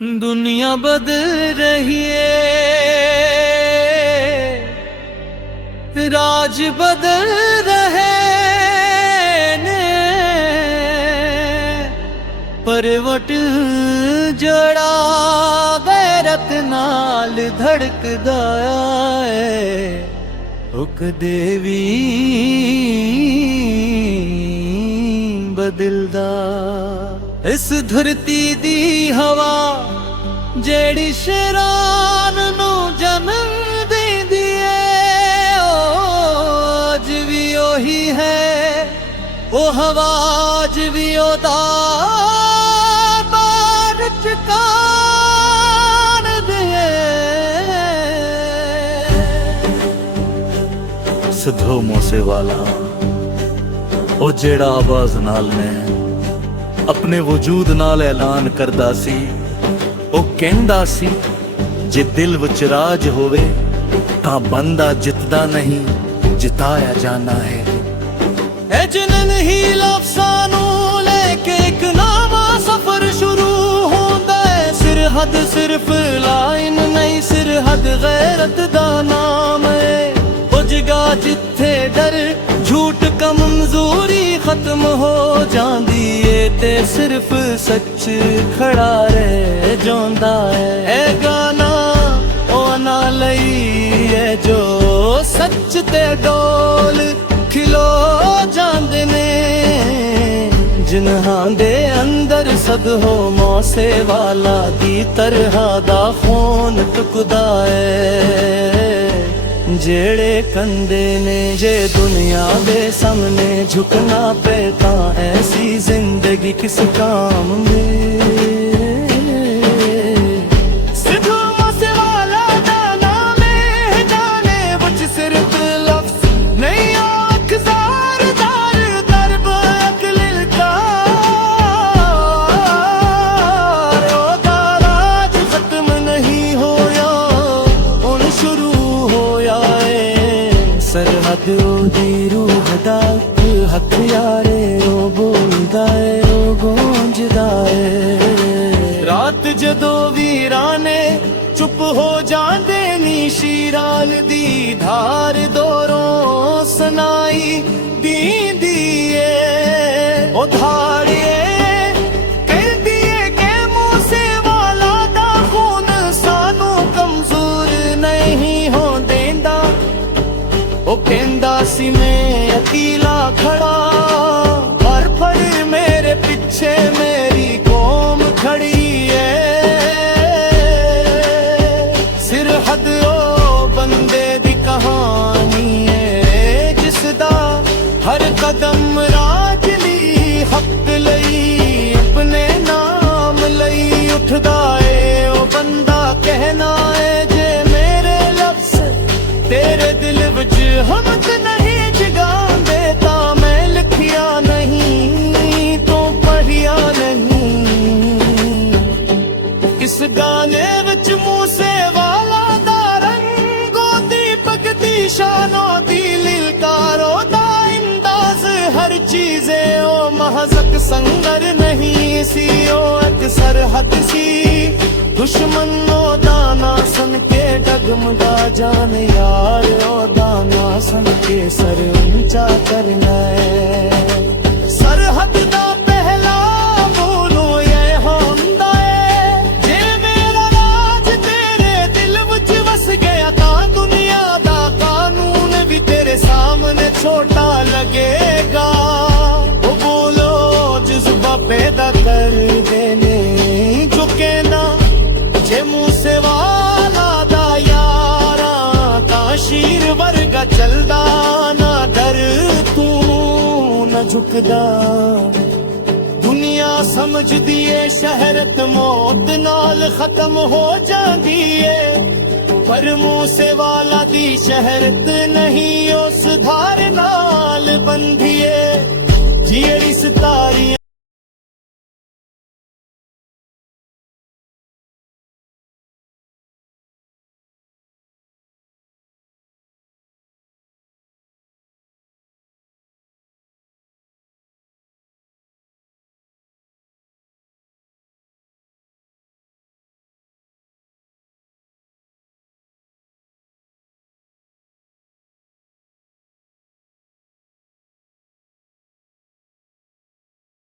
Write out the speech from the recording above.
दुनिया बदल रही है, राज बदल रहे ने, परवट जड़ा गैरत नाल धड़कदा है, हुक देवी बदलदा। इस धरती दी हवा जेड़ी शेरान नू जन्म देंदी है, अज भी ओही है ओ हवा, अज भी ओदा बार चकान दे। सिद्धो मूसे वाला ओ जेड़ा आवाज नाल ने अपने वजूद नाल ऐलान करदा सी, ओ कहंदा सी जे दिल विच राज होवे तां बंदा जितदा नहीं जिताया जाना है। ए जिनन ही लफ्ज़ां नू लेके एक नवा सफर शुरू होंदा है, सिरहद सिर्फ लाइन नहीं, सिरहद गैरत दा नाम है। ओ जगह जिथे डर झूठ कमजोरी खत्म हो जांदी है, ते सिर्फ सच खड़ा रह जांदा है। ए गाना ओ ना लई है जो सच ते डोल खिलो जांदे ने, जिन्हां दे अंदर सदहो मौसे वाला दी तरह दा खून टुकदा है। जेड़े कंदे ने जे दुनिया दे सामने झुकना पे तां ऐसी जिंदगी किस काम में। सिद्धो मूसे वाला दा नाम है, जाने विच सिर्फ लफ्ज़ नहीं, अखज़ार दार दरब अकलिलकार। ओदा राज खत्म नहीं होया, हुण शुरू सरहद ओदी रूह दा हथियारे, ओ बोलदा है ओ गूंजदा है। रात जदों वीराने चुप हो जांदे नी, शीरान दी धार दोरों सुनाई दींदी है। ओ धाड़िए कहदी है कि मूसे वाला दा खून सानू कमजोर नहीं हो देंदा। ओ कहंदा सी मैं अकेला खड़ा, पर मेरे पीछे मेरी कौम खड़ी है। सिरहद ओ बंदे दी कहानी है, जिसदा हर कदम राज ली हक लई, अपने नाम लई उठदा है। ओ बंदा कहना है जे मेरे लफ्ज़ तेरे दिल विच हमत नहीं जगांदे, तां मैं लिखिया नहीं तो पढ़िया नहीं। इस गाने विच मूसे वाला दा रंगो दीपक दी शानो दी लिलकारो दा इंदाज हर चीज़े ओ महज़क संगर नहीं सी, ओ एक सरहद सी। दुश्मन ओ दाना सन के डगमगा जान यार, ओ दाना सन के सर ऊंचा करना है। सरहद दा पहला बोलो ये होंदा है, जे मेरा राज तेरे दिल विच वस गया तां दुनिया दा कानून भी तेरे सामने छोटा लगेगा। ओ बोलो जज्बा पैदा कर देने झुके ना, जे मूसे वाला दा यारा तां शीर वर्गा चलदा ना, डर तू न झुकदा। दुनिया समझदी है शहरत मौत नाल खत्म हो जांदी है, पर मूसे वाला दी शहरत नहीं, उस धार नाल बंधी है। जेड़ी सितारियां